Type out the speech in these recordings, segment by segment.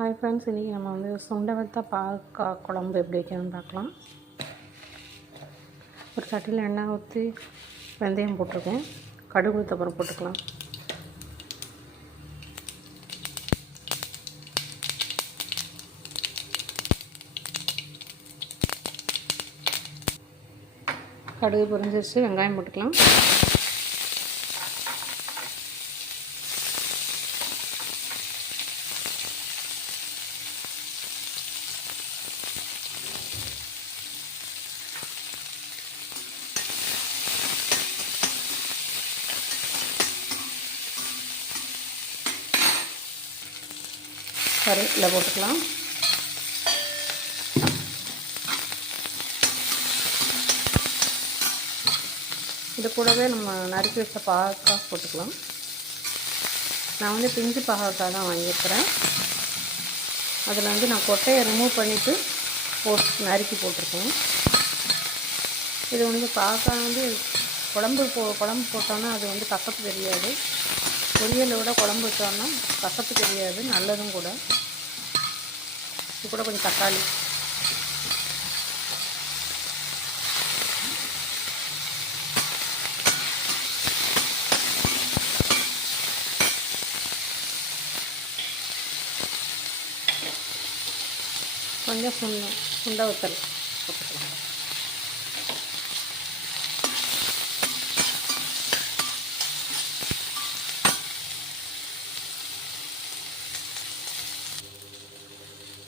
Hi friends, இன்றைக்கி நம்ம வந்து சுண்டை வத்த பாவக்காய் குழம்பு எப்படி வைக்கணும்னு பார்க்கலாம். ஒரு சட்டியில் எண்ணெய் ஊற்றி வெந்தயம் போட்டிருக்கேன். கடுகு உளுத்தப்பருப்பு போட்டுக்கலாம். கடுகு பொரிஞ்சிருச்சு, வெங்காயம் போட்டுக்கலாம். கருவேப்பிலை போட்டுக்கலாம். இது கூடவே நம்ம நறுக்கி வச்ச பாவக்காய் போட்டுக்கலாம். நான் வந்து பிஞ்சு பாவக்காய் தான் வாங்கியிருக்கிறேன். அதில் வந்து நான் கொட்டையை ரிமூவ் பண்ணிவிட்டு நறுக்கி போட்டிருக்கேன். இது வந்து பாவக்காய் வந்து குழம்பு போட்டோன்னா அது வந்து கசப்பு தெரியாது. பொரியலை விட குழம்பு வச்சோன்னா கசப்பு தெரியாது, நல்லதும் கூட. இது கூட கொஞ்சம் தக்காளி, கொஞ்சம் சுண்டை வத்தல் போட்டுக்கலாம்.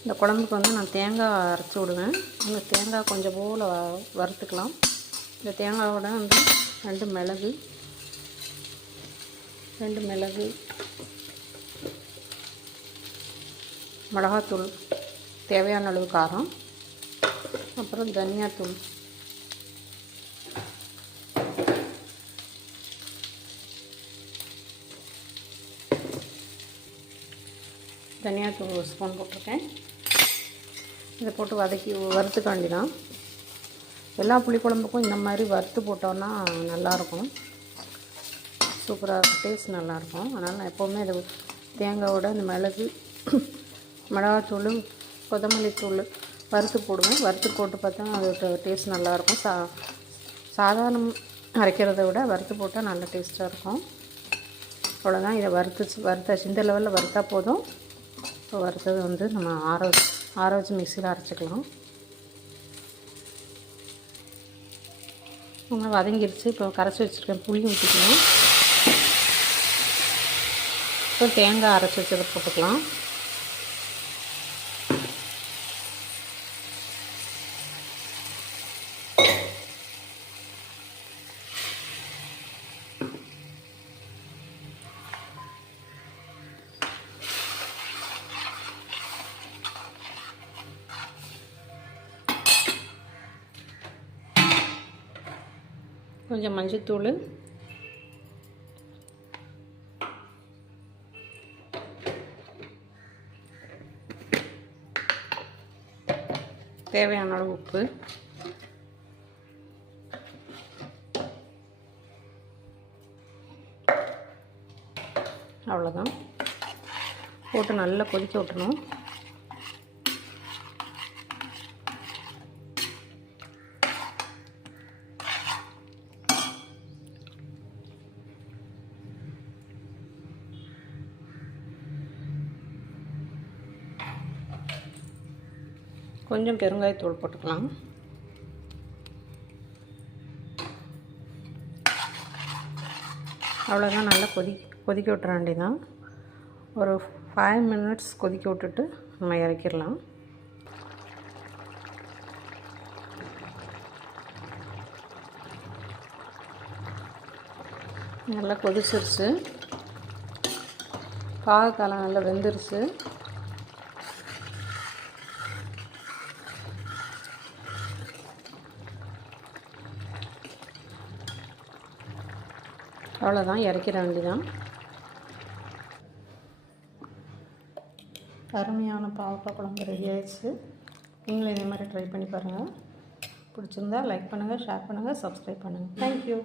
இந்த குழம்புக்கு வந்து நான் தேங்காய் அரைச்சி விடுவேன். அந்த தேங்காய் கொஞ்சம் போல் வறுத்துக்கலாம். இந்த தேங்காயோட வந்து ரெண்டு மிளகு, மிளகாத்தூள், தேவையான அளவு காரம், அப்புறம் தனியாத்தூள், ஒரு ஸ்பூன் போட்டிருக்கேன். இதை போட்டு வறுத்துக்க வேண்டிதான். எல்லா புளிக்குழம்புக்கும் இந்த மாதிரி வறுத்து போட்டோன்னா நல்லாயிருக்கும், சூப்பராக இருக்கும், டேஸ்ட் நல்லாயிருக்கும். அதனால் நான் எப்போவுமே இது தேங்காயோட இந்த மிளகாத்தூள், கொத்தமல்லி தூள் வறுத்து போடுவேன். வறுத்து போட்டு பார்த்தா அதோட டேஸ்ட் நல்லாயிருக்கும். சாதாரண அரைக்கிறத விட வறுத்து போட்டால் நல்ல டேஸ்ட்டாக இருக்கும். அவ்வளோதான். இதை வறுத்தாச்சு. இந்த லெவலில் வறுத்தா போதும். இப்போ வறுத்தது வந்து நம்ம ஆற வச்சு மிக்சியில் அரைச்சிக்கலாம். வதங்கிருச்சு. இப்போ கரைச்சி வச்சுருக்கேன் புளி ஊற்றிக்கலாம். இப்போ தேங்காய் அரைச்சி வச்சதை போட்டுக்கலாம். கொஞ்சம் மஞ்சத்தூள், தேவையான அளவு உப்பு, அவ்வளோதான். போட்டு நல்லா கொதிக்க விட்டணும். கொஞ்சம் பெருங்காயத்தூள் போட்டுக்கலாம். அவ்வளோதான். நல்லா கொதிக்க விட்டுற வேண்டியதான். ஒரு 5 minutes கொதிக்க விட்டுட்டு நம்ம இறக்கிடலாம். நல்லா கொதிச்சிருச்சு. பாவக்காய் நல்லா வெந்துருச்சு. அவ்வளோதான், இறக்கிற வேண்டிதான். அருமையான பாவக்காய் குழம்பு ரெடி ஆயிடுச்சு. நீங்களும் இதே மாதிரி ட்ரை பண்ணி பாருங்கள். பிடிச்சிருந்தா லைக் பண்ணுங்கள், ஷேர் பண்ணுங்கள், சப்ஸ்கிரைப் பண்ணுங்கள். தேங்க்யூ.